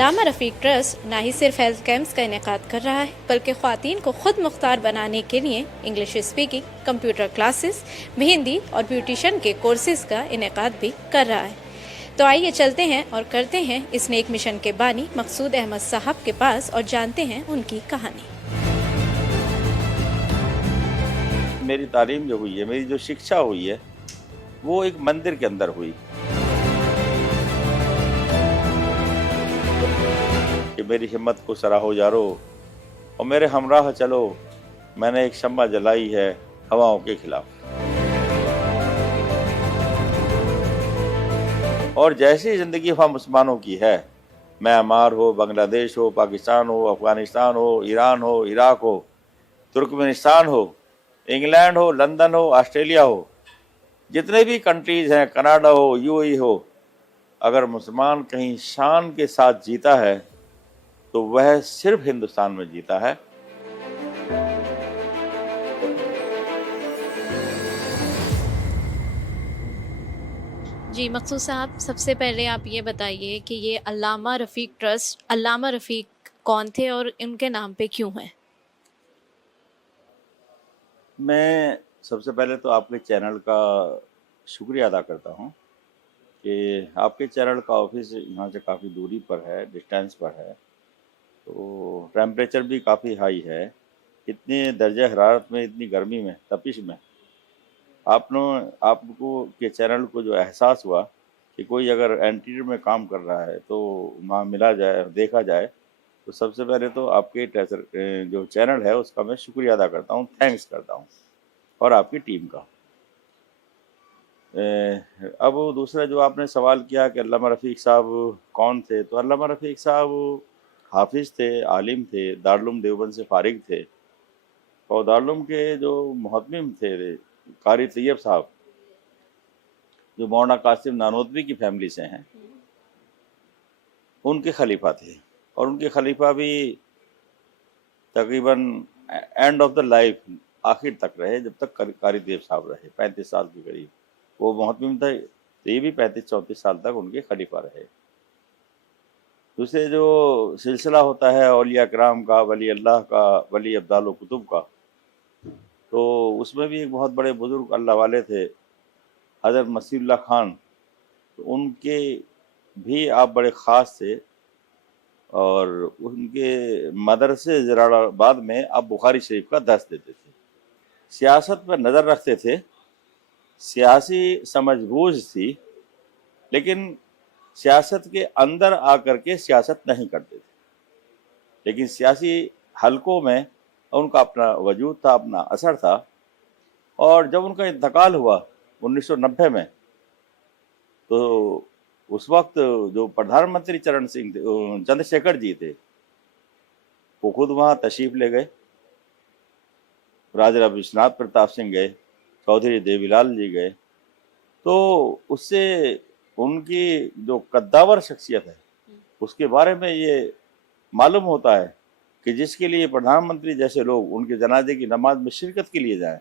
अल्लामा रफ़ीक trust ना ही सिर्फ health camps का इनेकाद कर रहा है बल्कि ख़वातीन को खुद मुख्तार बनाने के लिए English speaking, computer classes, mehndi और ब्यूटिशन के कोर्सेज का इनेकाद भी कर रहा है। तो आइए चलते हैं और करते हैं इस नेक मिशन के बानी मकसूद अहमद साहब के पास और जानते हैं उनकी कहानी। मेरी तालीम जो हुई है, मेरी जो शिक्षा हुई है, वो एक मंदिर के अंदर हुई कि मेरी हिम्मत को सराहो यारो और मेरे हमराह चलो, मैंने एक शम्मा जलाई है हवाओं के खिलाफ। और जैसी जिंदगी वहाँ मुसलमानों की है, म्यांमार हो, बांग्लादेश हो, पाकिस्तान हो, अफगानिस्तान हो, ईरान हो, इराक हो, तुर्कमेनिस्तान हो, इंग्लैंड हो, लंदन हो, ऑस्ट्रेलिया हो, जितने भी कंट्रीज हैं, कनाडा हो, यूएई हो, अगर मुसलमान कहीं शान के साथ जीता है तो वह सिर्फ हिंदुस्तान में जीता है। जी मकसूद साहब, सबसे पहले आप ये बताइए कि ये अल्लामा रफ़ीक ट्रस्ट, अल्लामा रफ़ीक कौन थे और इनके नाम पे क्यों है? मैं सबसे पहले तो आपके चैनल का शुक्रिया अदा करता हूँ कि आपके चैनल का ऑफिस यहाँ से काफ़ी दूरी पर है, डिस्टेंस पर है, तो टेम्परेचर भी काफ़ी हाई है। इतने दर्जे हरारत में, इतनी गर्मी में, तपिश में आपको के चैनल को जो एहसास हुआ कि कोई अगर एंटीरियर में काम कर रहा है तो वहाँ मिला जाए, देखा जाए, तो सबसे पहले तो आपके जो चैनल है उसका मैं शुक्रिया अदा करता हूँ, थैंक्स करता हूँ, और आपकी टीम का। अब दूसरा जो आपने सवाल किया कि अल्लामा रफ़ीक साहब कौन थे, तो अल्लामा रफ़ीक साहब हाफिज़ थे, आलिम थे, दारुल देवबंद से फ़ारिग थे और दारुल के जो मुहतमिम थे कारी तैयब साहब, जो मौलाना कासिम नानोतवी की फैमिली से हैं, उनके खलीफा थे। और उनके खलीफा भी तकरीबन एंड ऑफ द लाइफ, आखिर तक रहे, जब तक कारी तैयब साहब रहे, 35 साल के करीब वो मुहतमिम थे, तो ये भी 35-34 साल तक उनके खलीफा रहे। दूसरे जो सिलसिला होता है औलिया कराम का, वली अल्लाह का, वली अब्दाल कुतुब का, तो उसमें भी एक बहुत बड़े बुजुर्ग अल्लाह वाले थे, हज़रत मसीहुल्लाह खान, तो उनके भी आप बड़े ख़ास थे और उनके मदरसे जलालाबाद में आप बुखारी शरीफ का दर्स देते थे। सियासत पर नज़र रखते थे, सियासी समझबूझ थी, लेकिन सियासत के अंदर आकर के सियासत नहीं करते थे, लेकिन सियासी हलकों में उनका अपना वजूद था, अपना असर था। और जब उनका इंतकाल हुआ 1990 में, तो उस वक्त जो प्रधानमंत्री चंद्रशेखर जी थे, वो खुद वहाँ तशरीफ ले गए, राजा विश्वनाथ प्रताप सिंह गए, चौधरी देवीलाल जी गए, तो उससे उनकी जो कद्दावर शख्सियत है उसके बारे में ये मालूम होता है कि जिसके लिए प्रधानमंत्री जैसे लोग उनके जनाजे की नमाज में शिरकत के लिए जाएं,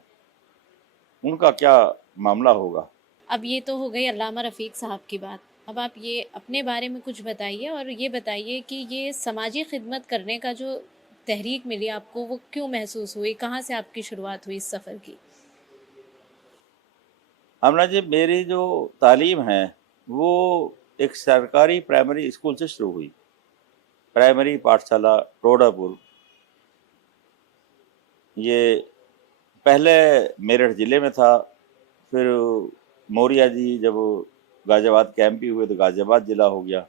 उनका क्या मामला होगा। अब ये तो हो गई अल्लामा रफ़ीक साहब की बात। अब आप ये अपने बारे में कुछ बताइए और ये बताइए कि ये समाजी खिदमत करने का जो तहरीक मिली आपको, वो क्यों महसूस हुई? कहाँ से आपकी शुरुआत हुई इस सफ़र की? हमला जी, मेरी जो तालीम है वो एक सरकारी प्राइमरी स्कूल से शुरू हुई, प्राइमरी पाठशाला टोडापुर। ये पहले मेरठ ज़िले में था, फिर मौर्या जी जब गाज़ियाबाद के एमपी हुए तो गाज़ियाबाद ज़िला हो गया,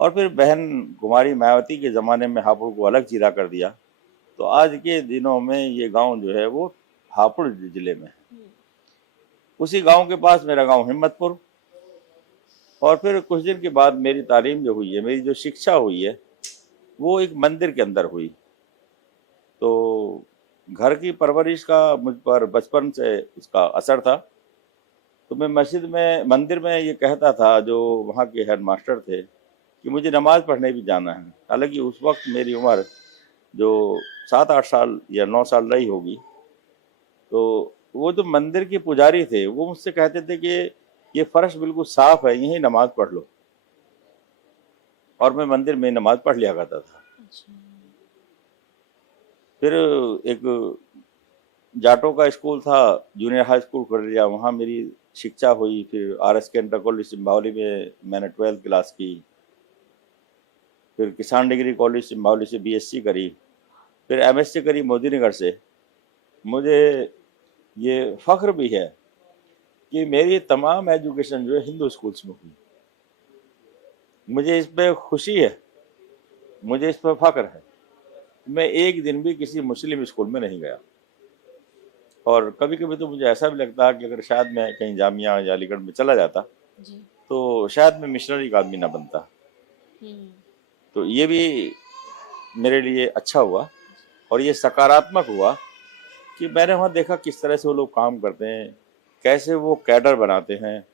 और फिर बहन कुमारी मायावती के ज़माने में हापुड़ को अलग ज़िला कर दिया, तो आज के दिनों में ये गांव जो है वो हापुड़ ज़िले में है। उसी गांव के पास मेरा गांव हिम्मतपुर। और फिर कुछ दिन के बाद मेरी तालीम जो हुई है, मेरी जो शिक्षा हुई है, वो एक मंदिर के अंदर हुई। तो घर की परवरिश का मुझ पर बचपन से उसका असर था। तो मैं मंदिर में ये कहता था, जो वहाँ के हेड मास्टर थे, कि मुझे नमाज पढ़ने भी जाना है। हालांकि उस वक्त मेरी उम्र जो 7-8 साल या 9 साल रही होगी, तो वो जो मंदिर के पुजारी थे वो मुझसे कहते थे कि ये फर्श बिल्कुल साफ है, यहीं नमाज पढ़ लो। और मैं मंदिर में नमाज पढ़ लिया करता था। अच्छा। फिर एक जाटों का स्कूल था, जूनियर हाई स्कूल खड़रिया, वहाँ मेरी शिक्षा हुई। फिर RS के इंटर कॉलेज सिंभावली में मैंने 12th क्लास की। फिर किसान डिग्री कॉलेज सिंभावली से BSc करी। फिर MSc करी मोदीनगर से। मुझे ये फख्र भी है कि मेरी तमाम एजुकेशन जो है हिंदू स्कूल्स में हुई। मुझे इस पे खुशी है, मुझे इस पर फख्र है। मैं एक दिन भी किसी मुस्लिम स्कूल में नहीं गया। और कभी कभी तो मुझे ऐसा भी लगता है कि अगर शायद मैं कहीं जामिया या अलीगढ़ में चला जाता जी। तो शायद मैं मिशनरी का आदमी ना बनता। हम्म। तो ये भी मेरे लिए अच्छा हुआ और ये सकारात्मक हुआ कि मैंने वहाँ देखा किस तरह से वो लोग काम करते हैं, कैसे वो कैडर बनाते हैं,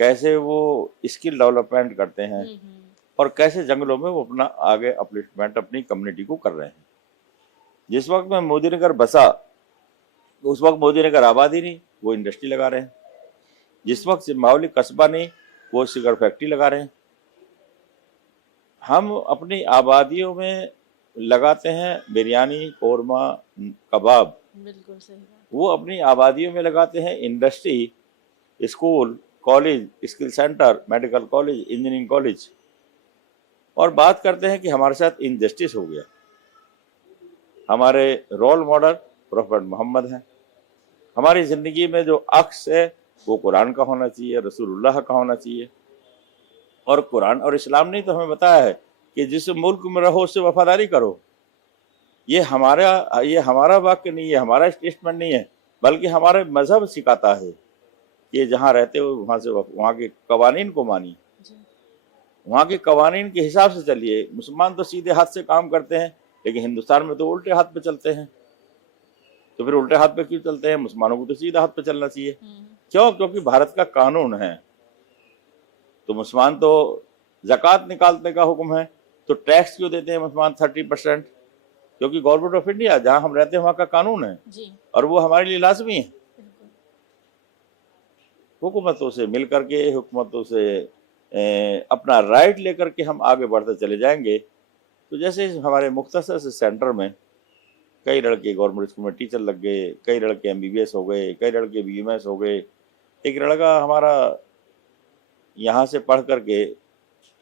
कैसे वो स्किल डेवलपमेंट करते हैं और कैसे जंगलों में वो अपना आगे अपलिफ्टमेंट अपनी कम्युनिटी को कर रहे हैं। जिस वक्त मैं मोदीनगर बसा तो उस वक्त मोदीनगर आबादी नहीं, वो इंडस्ट्री लगा रहे हैं। जिस वक्त सिंभावली कस्बा नहीं, वो शुगर फैक्ट्री लगा रहे हैं। हम अपनी आबादियों में लगाते हैं बिरयानी, कोरमा, कबाब। बिल्कुल सही बात। वो अपनी आबादियों में लगाते हैं industry, school, college, skill centre, medical college, engineering college. और बात करते हैं कि हमारे साथ इनजस्टिस हो गया। हमारे रोल मॉडल प्रोफेट मोहम्मद हैं। हमारी ज़िंदगी में जो अक्स है वो कुरान का होना चाहिए, रसूलुल्लाह का होना चाहिए। और कुरान और इस्लाम ने तो हमें बताया है कि जिस मुल्क में रहो उससे वफादारी करो। ये हमारा वाक्य नहीं है, हमारा स्टेटमेंट नहीं है, बल्कि हमारे मजहब सिखाता है कि जहाँ रहते हो वहाँ के कवानीन को मानिए, वहाँ के कवानीन के हिसाब से चलिए। मुसलमान तो सीधे हाथ से काम करते हैं, लेकिन हिंदुस्तान में तो उल्टे हाथ पे चलते हैं। तो फिर उल्टे हाथ पे क्यों चलते हैं? मुसलमानों को तो सीधे हाथ पे चलना चाहिए। क्यों? क्योंकि भारत का कानून है। तो मुसलमान तो ज़कात निकालने का हुक्म है, तो टैक्स क्यों देते हैं मुसलमान 30%? क्योंकि गवर्नमेंट ऑफ इंडिया जहाँ हम रहते हैं वहाँ का कानून है जी। और वो हमारे लिए लाजमी है। हुकूमतों से मिल करके, हुकूमतों से अपना राइट लेकर के हम आगे बढ़ते चले जाएंगे। तो जैसे हमारे मुख्तसर से सेंटर में कई लड़के गवर्नमेंट स्कूल में टीचर लग गए, कई लड़के MBBS हो गए, कई लड़के BMS हो गए। एक लड़का हमारा यहाँ से पढ़ करके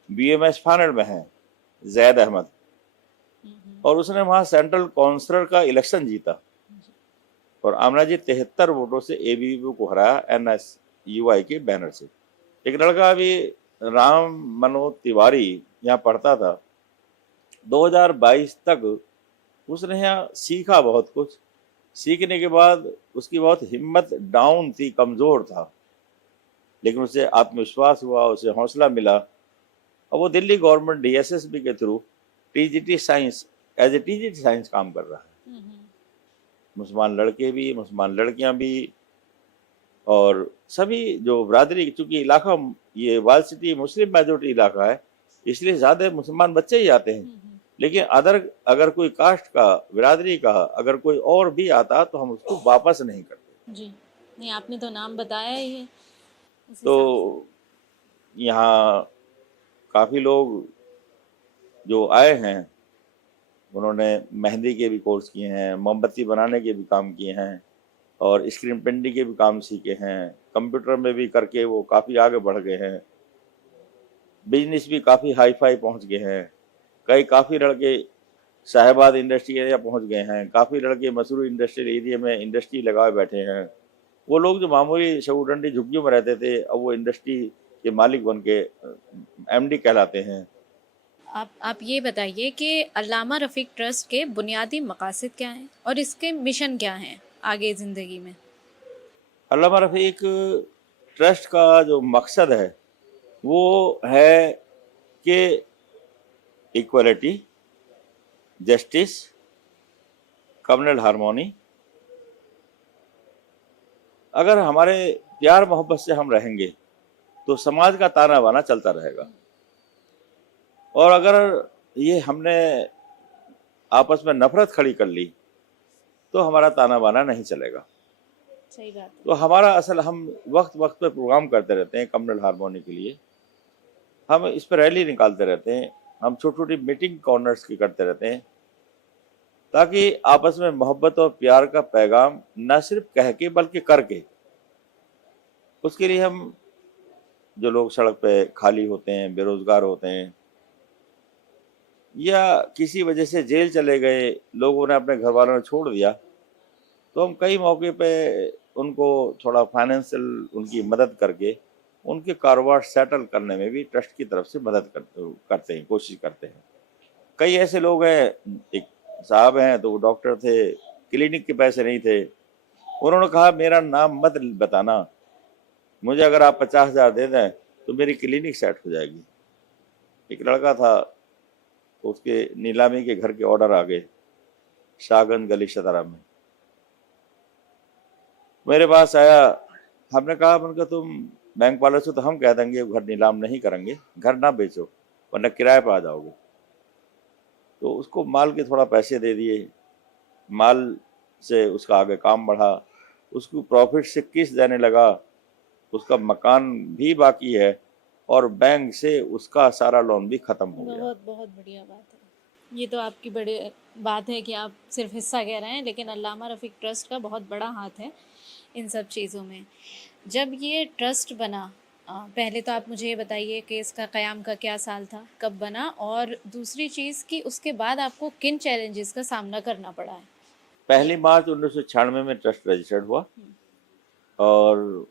BMS फाइनल में है, जैद अहमद, और उसने वहाँ सेंट्रल काउंसलर का इलेक्शन जीता और आमना जी 73 वोटों से ABVP को हराया NSUI के बैनर से। एक लड़का अभी राम मनोज तिवारी यहाँ पढ़ता था, 2022 तक उसने यहाँ सीखा बहुत कुछ। सीखने के बाद उसकी बहुत हिम्मत डाउन थी, कमज़ोर था, लेकिन उसे आत्मविश्वास हुआ, उसे हौसला मिला और वो दिल्ली गवर्नमेंट DSSB के through TGT science as a TGT science काम कर रहा है। मुसलमान लड़के भी, मुसलमान लड़कियां भी और सभी जो बरादरी, चूँकि इलाका ये वाल सिटी मुस्लिम मेजोरिटी इलाका है, इसलिए ज़्यादा मुसलमान बच्चे ही आते हैं। लेकिन अगर कोई कास्ट का, बिरादरी का अगर कोई और भी आता तो हम उसको वापस नहीं करते। जी नहीं, आपने तो नाम बताया ही है। तो यहाँ काफ़ी लोग जो आए हैं उन्होंने मेहंदी के भी कोर्स किए हैं, मोमबत्ती बनाने के भी काम किए हैं और स्क्रीन पेंटिंग के भी काम सीखे हैं। कंप्यूटर में भी करके वो काफ़ी आगे बढ़ गए हैं। बिजनेस भी काफ़ी हाई फाई पहुँच गए हैं। काफ़ी लड़के साहिबाद इंडस्ट्री एरिया पहुंच गए हैं। काफ़ी लड़के मसूरी इंडस्ट्रियल एरिया में इंडस्ट्री लगाए बैठे हैं। वो लोग जो मामूली शऊडंडी झुग्गियों में रहते थे, अब वो इंडस्ट्री के मालिक बन के MD कहलाते हैं। आप ये बताइए कि अल्लामा रफ़ीक ट्रस्ट के बुनियादी मकासद क्या हैं और इसके मिशन क्या हैं आगे ज़िंदगी में? अल्लामा रफ़ीक ट्रस्ट का जो मकसद है वो है कि इक्वलिटी, जस्टिस, कम्युनल हारमोनी। अगर हमारे प्यार मोहब्बत से हम रहेंगे तो समाज का ताना बाना चलता रहेगा। और अगर ये हमने आपस में नफरत खड़ी कर ली तो हमारा ताना बाना नहीं चलेगा। सही बात। तो हमारा असल, हम वक्त वक्त पे प्रोग्राम करते रहते हैं कम्युनल हारमोनी के लिए। हम इस पर रैली निकालते रहते हैं, हम छोटी छोटी मीटिंग कॉर्नर्स की करते रहते हैं, ताकि आपस में मोहब्बत और प्यार का पैगाम न सिर्फ कह के बल्कि करके, उसके लिए हम जो लोग सड़क पे खाली होते हैं, बेरोजगार होते हैं, या किसी वजह से जेल चले गए, लोगों ने अपने घर वालों ने छोड़ दिया, तो हम कई मौके पे उनको थोड़ा फाइनेंशियल उनकी मदद करके उनके कारोबार सेटल करने में भी ट्रस्ट की तरफ से मदद करते हैं, कोशिश करते हैं। कई ऐसे लोग हैं, एक साहब हैं तो वो डॉक्टर थे, क्लिनिक के पैसे नहीं थे, उन्होंने कहा मेरा नाम मत बताना, मुझे अगर आप 50,000 दे दें तो मेरी क्लिनिक सेट हो जाएगी। एक लड़का था, उसके नीलामी के घर के ऑर्डर आ गए शाहगंज गली शतरा में, मेरे पास आया, हमने कहा तुम बैंक वालों से तो हम कह देंगे घर नीलाम नहीं करेंगे, घर ना बेचो वरना किराए पर आ जाओगे। तो उसको माल के थोड़ा पैसे दे दिए, माल से उसका आगे काम बढ़ा, उसको प्रॉफिट से किस्त देने लगा, उसका मकान भी बाकी है और बैंक से उसका सारा लोन भी खत्म हो गया। बहुत बहुत बढ़िया बात है। ये तो आपकी बड़ी बात है कि आप सिर्फ हिस्सा कह रहे हैं, लेकिन अल्लामा रफ़ीक ट्रस्ट का बहुत बड़ा हाथ है इन सब चीज़ों में। जब ये ट्रस्ट बना, पहले तो आप मुझे ये बताइए कि इसका क़याम का क्या साल था, कब बना, और दूसरी चीज़ कि उसके बाद आपको किन चैलेंजेस का सामना करना पड़ा है। 1 मार्च 1996 में ट्रस्ट रजिस्टर्ड हुआ, और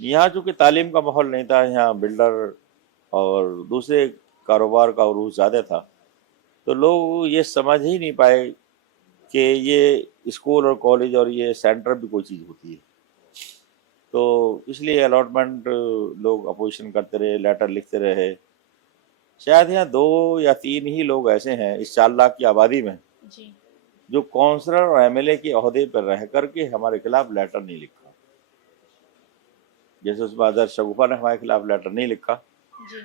यहाँ चूँकि तालीम का माहौल नहीं था, यहाँ बिल्डर और दूसरे कारोबार का उरूज ज़्यादा था, तो लोग ये समझ ही नहीं पाए कि ये स्कूल और कॉलेज और ये सेंटर भी कोई चीज़ होती है। तो इसलिए अलॉटमेंट लोग अपोजिशन करते रहे, लेटर लिखते रहे। शायद यहाँ 2 या 3 ही लोग ऐसे हैं इस 4 लाख की आबादी में जी। जो काउंसलर और एमएलए के ओहदे पर रह करके हमारे खिलाफ लेटर नहीं लिखा। जैसे उसमें अजहर शगुफा ने हमारे खिलाफ लेटर नहीं लिखा, जी।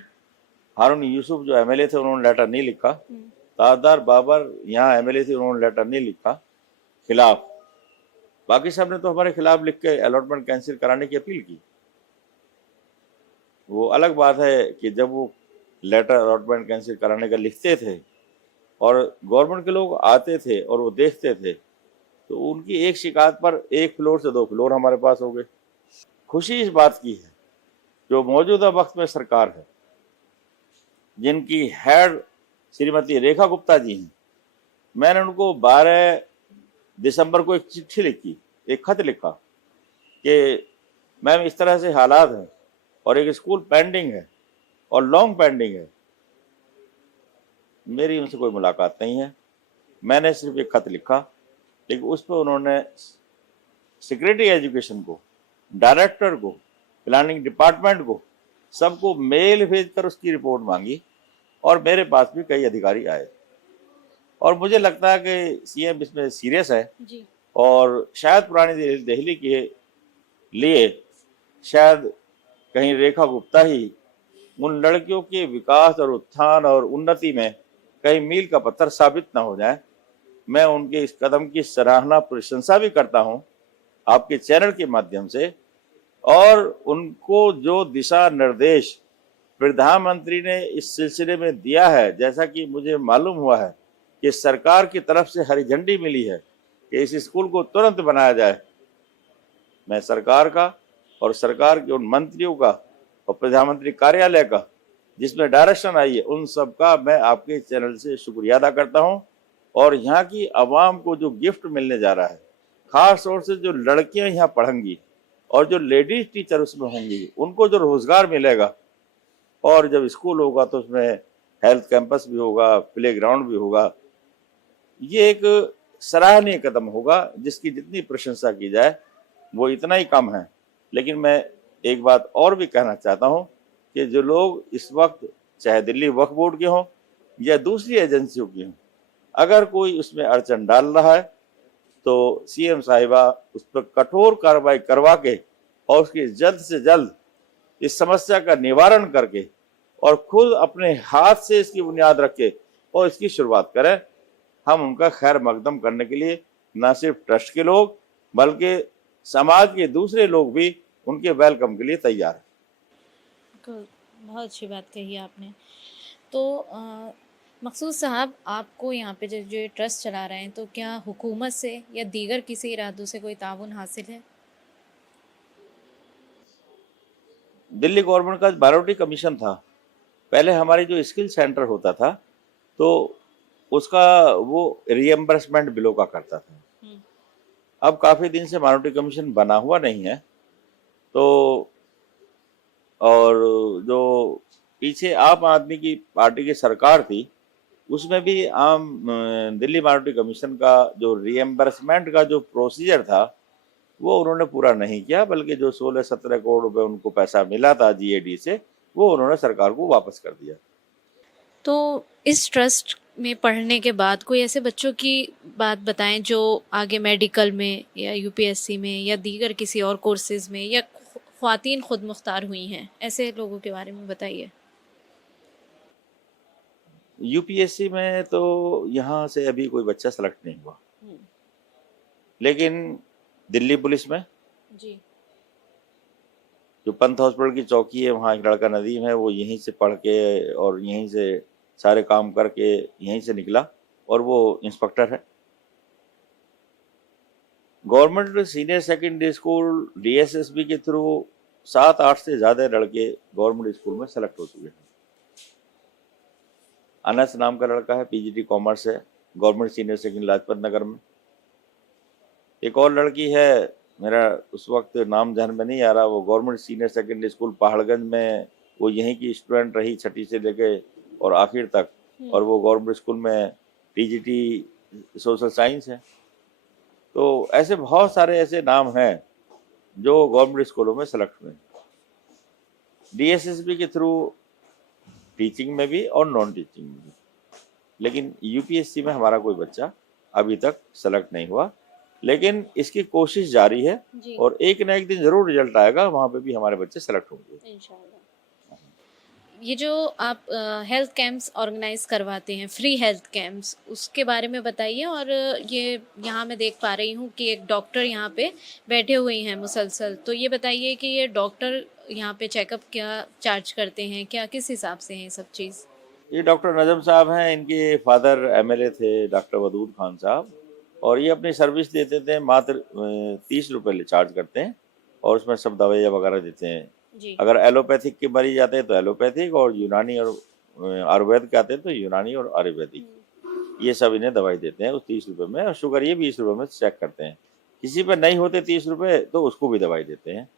हारून यूसुफ जो एमएलए थे उन्होंने लेटर नहीं लिखा, ताजदार बाबर यहाँ एमएलए थे उन्होंने लेटर नहीं लिखा खिलाफ। बाकी सब ने तो हमारे खिलाफ लिख के अलॉटमेंट कैंसिल कराने की अपील की। वो अलग बात है कि जब वो लेटर अलॉटमेंट कैंसिल कराने का लिखते थे और गवर्नमेंट के लोग आते थे और वो देखते थे, तो उनकी एक शिकायत पर 1 फ्लोर से 2 फ्लोर हमारे पास हो गए। खुशी इस बात की है जो मौजूदा वक्त में सरकार है, जिनकी हेड श्रीमती रेखा गुप्ता जी हैं, मैंने उनको 12 दिसंबर को एक चिट्ठी लिखी, एक खत लिखा कि मैम इस तरह से हालात हैं और एक स्कूल पेंडिंग है और लॉन्ग पेंडिंग है। मेरी उनसे कोई मुलाकात नहीं है, मैंने सिर्फ एक खत लिखा, लेकिन उस पर उन्होंने सेक्रेटरी एजुकेशन को, डायरेक्टर को, प्लानिंग डिपार्टमेंट को, सबको मेल भेजकर उसकी रिपोर्ट मांगी और मेरे पास भी कई अधिकारी आए। और मुझे लगता है कि सीएम इसमें सीरियस है जी। और शायद पुरानी दिल्ली के लिए शायद कहीं रेखा गुप्ता ही उन लड़कियों के विकास और उत्थान और उन्नति में कहीं मील का पत्थर साबित ना हो जाए। मैं उनके इस कदम की सराहना, प्रशंसा भी करता हूं आपके चैनल के माध्यम से, और उनको जो दिशा निर्देश प्रधानमंत्री ने इस सिलसिले में दिया है, जैसा कि मुझे मालूम हुआ है कि सरकार की तरफ से हरी झंडी मिली है कि इस स्कूल को तुरंत बनाया जाए, मैं सरकार का और सरकार के उन मंत्रियों का और प्रधानमंत्री कार्यालय का जिसमें डायरेक्शन आई है, उन सब का मैं आपके चैनल से शुक्रिया अदा करता हूं। और यहाँ की आवाम को जो गिफ्ट मिलने जा रहा है, खास तौर से जो लड़कियां यहाँ पढ़ेंगी और जो लेडीज टीचर उसमें होंगी, उनको जो रोजगार मिलेगा, और जब स्कूल होगा तो उसमें हेल्थ कैंपस भी होगा, प्ले ग्राउंड भी होगा, ये एक सराहनीय कदम होगा जिसकी जितनी प्रशंसा की जाए वो इतना ही कम है। लेकिन मैं एक बात और भी कहना चाहता हूं कि जो लोग इस वक्त चाहे दिल्ली वक्फ बोर्ड के हों या दूसरी एजेंसियों की हों, अगर कोई उसमें अड़चन डाल रहा है तो सीएम साहिबा उस पर कठोर कार्रवाई करवा के और उसकी जल्द से जल्द इस समस्या का निवारण करके और खुद अपने हाथ से इसकी बुनियाद रखे और इसकी शुरुआत करें। हम उनका खैर मकदम करने के लिए न सिर्फ ट्रस्ट के लोग बल्कि समाज के दूसरे लोग भी उनके वेलकम के लिए तैयार हैं। बहुत अच्छी बात कही आपने। तो मकसूद साहब, आपको यहाँ पे जो जो ये ट्रस्ट चला रहे हैं, तो क्या हुकूमत से या दीगर किसी इरादों से कोई ताउन हासिल है? दिल्ली गवर्नमेंट का माइनॉरिटी कमीशन था। पहले हमारी जो स्किल सेंटर होता था, तो उसका वो रिएम्बर्समेंट बिलो का करता था। अब काफी दिन से माइनॉरिटी कमीशन बना हुआ नहीं है, तो और जो पीछे आम आदमी की पार्टी की सरकार थी, उसमें भी दिल्ली माइनॉरिटी कमीशन का जो रिएम्बर्समेंट का जो प्रोसीजर था, वो उन्होंने पूरा नहीं किया, बल्कि जो 16-17 करोड़ रुपए उनको पैसा मिला था जीएडी से, वो उन्होंने सरकार को वापस कर दिया। तो इस ट्रस्ट में पढ़ने के बाद कोई ऐसे बच्चों की बात बताएं जो आगे मेडिकल में या यूपीएससी में या दीगर किसी और कोर्सेज में या ख्वातीन खुद मुख्तार हुई हैं, ऐसे लोगों के बारे में बताइए। यूपीएससी में तो यहाँ से अभी कोई बच्चा सेलेक्ट नहीं हुआ, लेकिन दिल्ली पुलिस में जी। जो पंत हॉस्पिटल की चौकी है, वहाँ एक लड़का नदीम है, वो यहीं से पढ़ के और यहीं से सारे काम करके यहीं से निकला, और वो इंस्पेक्टर है। Government senior secondary school DSSB के थ्रू 7-8 से ज्यादा लड़के गवर्नमेंट स्कूल में सेलेक्ट हो चुके हैं। अनस नाम का लड़का है, पीजीटी कॉमर्स है, government senior secondary Lajpat Nagar में। एक और लड़की है, मेरा उस वक्त नाम ध्यान में नहीं आ रहा, वो government senior secondary school Paharganj में, वो यहीं की स्टूडेंट रही 6ठी से लेके और आखिर तक, और वो गवर्नमेंट स्कूल में टीजीटी सोशल साइंस है। तो ऐसे बहुत सारे ऐसे नाम हैं जो गवर्नमेंट स्कूलों में सेलेक्ट हुए। डीएसएसबी के थ्रू टीचिंग में भी और नॉन टीचिंग में भी, लेकिन यूपीएससी में हमारा कोई बच्चा अभी तक सेलेक्ट नहीं हुआ, लेकिन इसकी कोशिश जारी है और एक ना एक दिन जरूर रिजल्ट आएगा, वहां पे भी हमारे बच्चे सेलेक्ट होंगे इंशाल्लाह। ये जो आप हेल्थ कैंप्स ऑर्गेनाइज करवाते हैं, फ्री हेल्थ कैंप्स, उसके बारे में बताइए। और ये यहाँ मैं देख पा रही हूँ कि एक डॉक्टर यहाँ पे बैठे हुए हैं मुसलसल, तो ये बताइए कि ये डॉक्टर यहाँ पे चेकअप क्या चार्ज करते हैं, क्या किस हिसाब से है सब चीज़? ये डॉक्टर नजम साहब हैं, इनके फादर एमएलए थे डॉक्टर वदूद खान साहब, और ये अपनी सर्विस देते थे, मात्र 30 रुपये चार्ज करते हैं, और उसमें सब दवाइयाँ वगैरह देते हैं। अगर एलोपैथिक के मरीज आते हैं तो एलोपैथिक, और यूनानी और आयुर्वेद के आते हैं तो यूनानी और आयुर्वेदिक, ये सब इन्हें दवाई देते हैं उस 30 रुपये में, और शुगर ये 20 रुपये में चेक करते हैं। किसी पे नहीं होते 30 रुपये तो उसको भी दवाई देते हैं।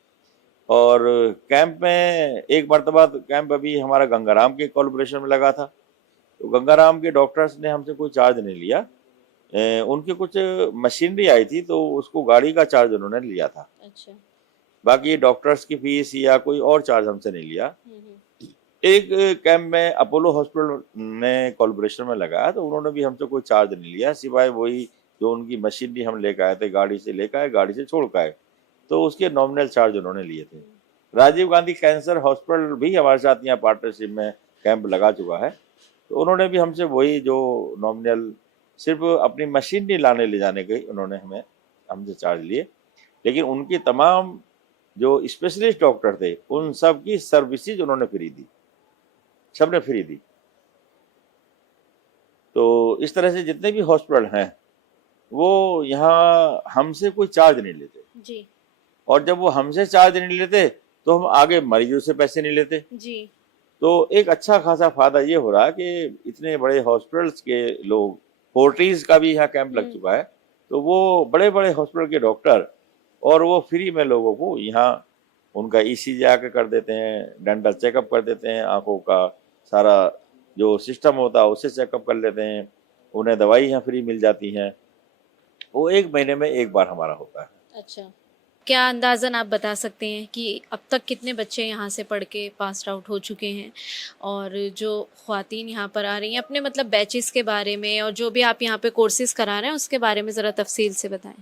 और कैंप में एक मरतबा कैंप अभी हमारा गंगाराम के कोलैबोरेशन में लगा था, तो गंगाराम के डॉक्टर्स ने हमसे कोई चार्ज नहीं लिया। उनकी कुछ मशीनरी आई थी तो उसको गाड़ी का चार्ज उन्होंने लिया था। अच्छा। बाकी डॉक्टर्स की फीस या कोई और चार्ज हमसे नहीं लिया। एक कैंप में अपोलो हॉस्पिटल ने कोलैबोरेशन में लगाया, तो उन्होंने भी हमसे कोई चार्ज नहीं लिया, सिवाय वही जो उनकी मशीनरी हम लेकर आए थे, गाड़ी से लेकर आए, गाड़ी से छोड़ कर आए, तो उसके नॉमिनल चार्ज उन्होंने लिए थे। राजीव गांधी कैंसर हॉस्पिटल भी हमारे साथ यहाँ पार्टनरशिप में कैंप लगा चुका है, तो उन्होंने भी हमसे वही जो नॉमिनल, सिर्फ अपनी मशीनरी लाने ले जाने के उन्होंने हमसे चार्ज लिए, लेकिन उनकी तमाम जो स्पेशलिस्ट डॉक्टर थे उन सब की सर्विसेज उन्होंने फ्री दी, सबने फ्री दी। तो इस तरह से जितने भी हॉस्पिटल हैं वो यहाँ हमसे कोई चार्ज नहीं लेते जी। और जब वो हमसे चार्ज नहीं लेते तो हम आगे मरीजों से पैसे नहीं लेते जी। तो एक अच्छा खासा फायदा ये हो रहा है कि इतने बड़े हॉस्पिटल्स के लोग, फोर्टिस का भी यहाँ कैंप लग चुका है, तो वो बड़े बड़े हॉस्पिटल के डॉक्टर, और वो फ्री में लोगों को यहाँ उनका ईसीजी आके कर देते हैं, डेंटल चेकअप कर देते हैं, आंखों का सारा जो सिस्टम होता है उससे चेकअप कर लेते हैं, उन्हें दवाई यहाँ फ्री मिल जाती हैं। वो 1 महीने में एक बार हमारा होता है। अच्छा, क्या अंदाज़न आप बता सकते हैं कि अब तक कितने बच्चे यहाँ से पढ़ के पास आउट हो चुके हैं, और जो ख़वातीन यहाँ पर आ रही हैं, अपने मतलब बैचेस के बारे में, और जो भी आप यहाँ पे कोर्सेज करा रहे हैं उसके बारे में ज़रा तफसील से बताएं।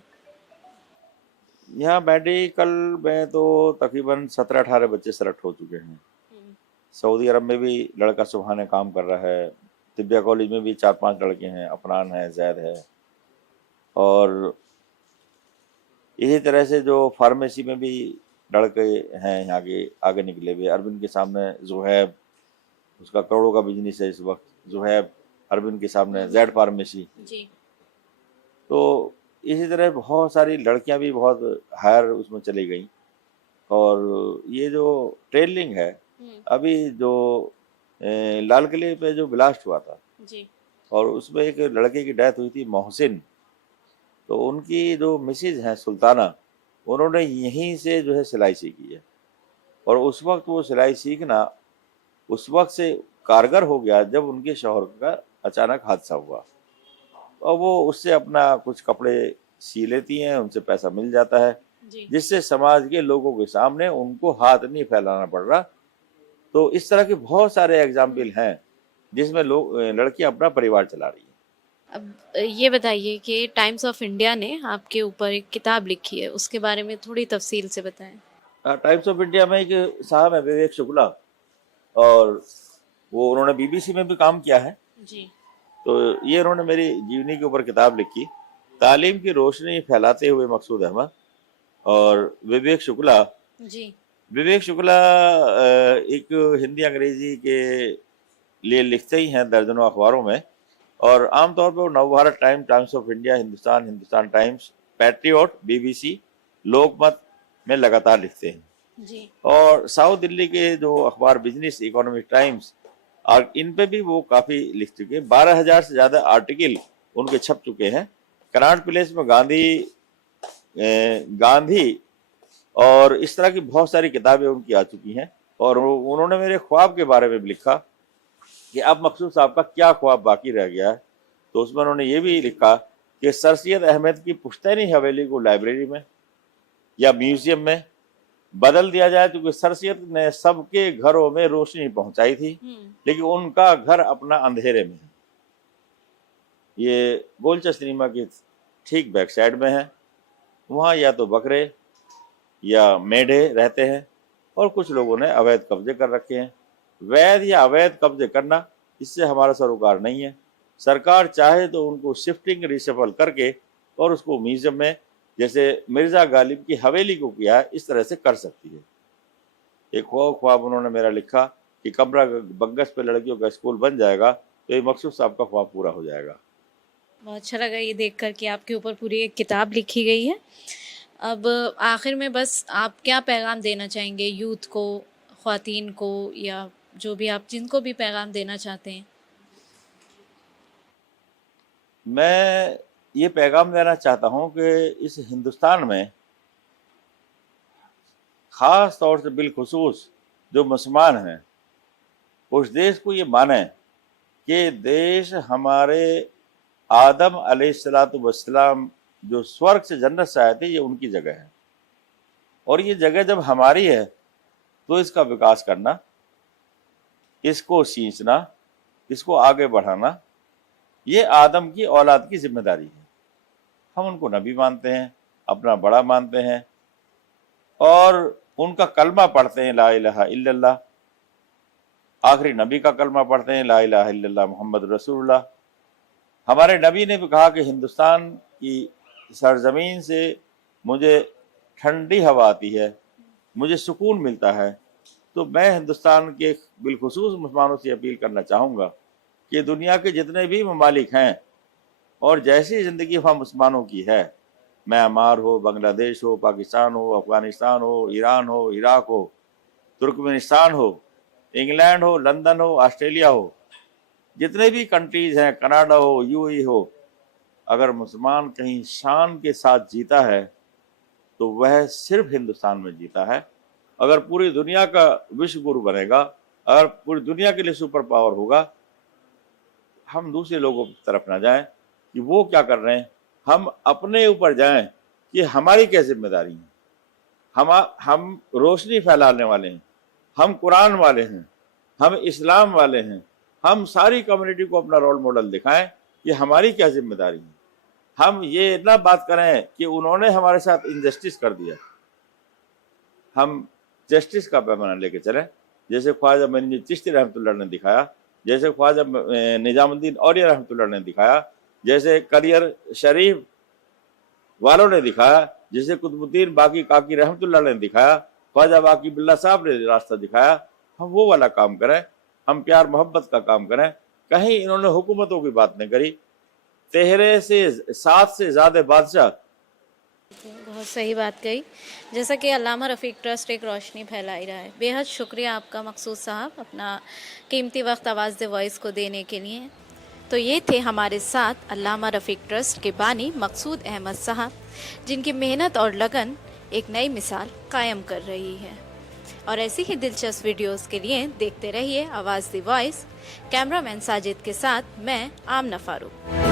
यहाँ मेडिकल में तो तकरीबन 17-18 बच्चे सेलेक्ट हो चुके हैं। सऊदी अरब में भी लड़का सुबहाने काम कर रहा है, तिब्बिया कॉलेज में भी 4-5 लड़के हैं, अफनान है, जैद है, और इसी तरह से जो फार्मेसी में भी लड़के हैं यहाँ के आगे निकले हुए, अरबिन के सामने जुहैब, उसका करोड़ों का बिजनेस है इस वक्त, जो है अरविंद के सामने जेड फार्मेसी। जी। तो इसी तरह बहुत सारी लड़कियां भी बहुत हायर उसमें चली गई। और ये जो ट्रेलिंग है, अभी जो लाल किले पे जो ब्लास्ट हुआ था, जी। और उसमें एक लड़के की डेथ हुई थी, मोहसिन। तो उनकी जो मिसेज हैं सुल्ताना, उन्होंने यहीं से जो है सिलाई सीखी है। और उस वक्त वो सिलाई सीखना उस वक्त से कारगर हो गया जब उनके शौहर का अचानक हादसा हुआ। और वो उससे अपना कुछ कपड़े सी लेती हैं, उनसे पैसा मिल जाता है, जी। जिससे समाज के लोगों के सामने उनको हाथ नहीं फैलाना पड़ रहा। तो इस तरह के बहुत सारे एग्जाम्पल हैं जिसमें लोग लड़कियां अपना परिवार चला रही हैं। अब ये बताइए कि टाइम्स ऑफ इंडिया ने आपके ऊपर एक किताब लिखी है, उसके बारे में थोड़ी तफसील से बताएं। टाइम्स ऑफ इंडिया में एक साहब है, विवेक शुक्ला, और वो उन्होंने बीबीसी में भी काम किया है। जी। तो ये उन्होंने मेरी जीवनी के ऊपर किताब लिखी, तालीम की रोशनी फैलाते हुए मकसूद अहमद। और जी। विवेक शुक्ला एक हिंदी अंग्रेजी के लिए लिखते ही हैं दर्जनों अखबारों में। और आमतौर पर वो Navbharat Times, Times of India, Hindustan Times, Patriot, BBC, Lokmat में लगातार लिखते हैं। जी। और साउथ दिल्ली के जो अखबार बिजनेस, इकोनॉमिक टाइम्स, और इन पे भी वो काफी लिख चुके हैं। 12,000 से ज्यादा आर्टिकल उनके छप चुके हैं। कनाट प्लेस में गांधी और इस तरह की बहुत सारी किताबें उनकी आ चुकी हैं। और उन्होंने मेरे ख्वाब के बारे में भी लिखा कि अब मकसूद साहब का क्या ख्वाब बाकी रह गया है। तो उसमें उन्होंने ये भी लिखा कि सर सैयद अहमद की पुश्तैनी हवेली को लाइब्रेरी में या म्यूजियम में बदल दिया जाए, क्योंकि सर सैयद ने सबके घरों में रोशनी पहुंचाई थी, लेकिन उनका घर अपना अंधेरे में है। ये गोलचा सिनेमा की ठीक बैक साइड में है। वहाँ या तो बकरे या मेढे रहते हैं, और कुछ लोगों ने अवैध कब्जे कर रखे हैं। वैध या अवैध कब्जे करना, इससे हमारा सरोकार नहीं है। सरकार चाहे तो उनको शिफ्टिंग रिशफल करके और उसको म्यूजियम में, जैसे मिर्जा गालिब की हवेली को किया है, इस तरह से कर सकती है। एक ख्वाब उन्होंने मेरा लिखा कि कमरा बंगस पे लड़कियों का स्कूल बन जाएगा, तो ये मकसूद साहब का ख्वाब पूरा हो जाएगा। बहुत अच्छा लगा ये देखकर कि आपके ऊपर पूरी एक किताब लिखी गई है। अब आखिर में बस आप क्या पैगाम देना चाहेंगे यूथ को, ख्वातीन को, या जो भी आप जिनको भी पैगाम देना चाहते हैं? मैं ये पैगाम देना चाहता हूँ कि इस हिंदुस्तान में खास तौर से बिलखुसूस जो मुसलमान हैं, उस देश को ये माने कि देश हमारे आदम अलैहिस्सलाम जो स्वर्ग से जन्नत से आए थे, ये उनकी जगह है। और ये जगह जब हमारी है तो इसका विकास करना, इसको सींचना, इसको आगे बढ़ाना, ये आदम की औलाद की जिम्मेदारी है। हम उनको नबी मानते हैं, अपना बड़ा मानते हैं, और उनका कलमा पढ़ते हैं, ला इलाहा इल्लल्लाह। आखिरी नबी का कलमा पढ़ते हैं, ला इलाहा इल्लल्लाह मुहम्मद रसूलुल्लाह। हमारे नबी ने भी कहा कि हिंदुस्तान की सरजमीन से मुझे ठंडी हवा आती है, मुझे सुकून मिलता है। तो मैं हिंदुस्तान के बिलखुसूस मुसलमानों से अपील करना चाहूँगा कि दुनिया के जितने भी ममालिक हैं और जैसी ज़िंदगी वहाँ मुसलमानों की है, म्यांमार हो, बांग्लादेश हो, पाकिस्तान हो, अफगानिस्तान हो, ईरान हो, इराक हो, तुर्कमेनिस्तान हो, इंग्लैंड हो, लंदन हो, ऑस्ट्रेलिया हो, जितने भी कंट्रीज़ हैं, कनाडा हो, यूएई हो, अगर मुसलमान कहीं शान के साथ जीता है तो वह सिर्फ हिंदुस्तान में जीता है। अगर पूरी दुनिया का विश्व गुरु बनेगा, अगर पूरी दुनिया के लिए सुपर पावर होगा, हम दूसरे लोगों की तरफ ना जाएं कि वो क्या कर रहे हैं, हम अपने ऊपर जाएं कि हमारी क्या जिम्मेदारी है। हम रोशनी फैलाने वाले हैं, हम कुरान वाले हैं, हम इस्लाम वाले हैं। हम सारी कम्युनिटी को अपना रोल मॉडल दिखाएं कि हमारी क्या जिम्मेदारी है। हम ये ना बात करें कि उन्होंने हमारे साथ इनजस्टिस कर दिया, हम जस्टिस का पैमाना लेके चलें, जैसे ख्वाजा मोइनुद्दीन चिश्ती रहमतुल्लाह ने दिखाया, जैसे ख्वाजा निजामुद्दीन औलिया रहमतुल्लाह ने दिखाया, जैसे कलियर शरीफ वालों ने दिखाया, जैसे कुतुबुद्दीन बाकी काकी रहमतुल्लाह ने दिखाया, ख्वाजा बाकी बिल्ला साहब ने रास्ता दिखाया। हम वो वाला काम करें। हम प्यार मोहब्बत का काम करें। कहीं इन्होंने हुकूमतों की बात नहीं करी। तेहरे से 7 से ज्यादा बादशाह। बहुत सही बात कही। जैसा कि अल्लामा रफ़ीक ट्रस्ट एक रोशनी फैला रहा है। बेहद शुक्रिया आपका मकसूद साहब, अपना कीमती वक्त आवाज़ वॉइस को देने के लिए। तो ये थे हमारे साथ अल्लामा रफ़ीक ट्रस्ट के बानी मकसूद अहमद साहब, जिनकी मेहनत और लगन एक नई मिसाल कायम कर रही है। और ऐसी ही दिलचस्प वीडियोस के लिए देखते रहिए आवाज़ दी वॉइस। कैमरामैन साजिद के साथ मैं आमना फारूक।